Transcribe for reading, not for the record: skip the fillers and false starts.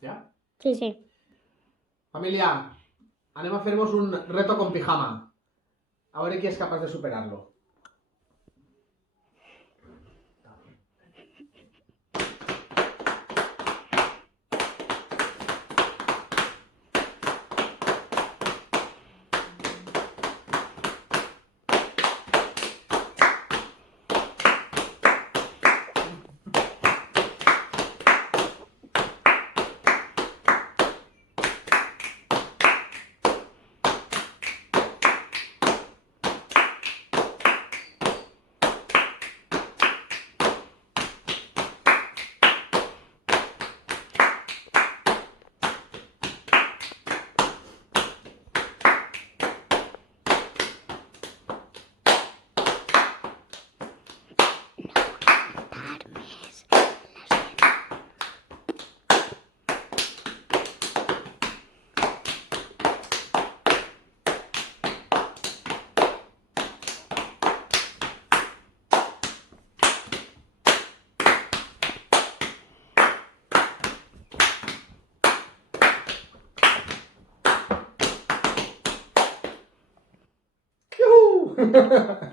Ja? Sí, sí. Família, anem a fer-vos un reto con pijama. A veure qui és capaç de superar-lo. Iuhu!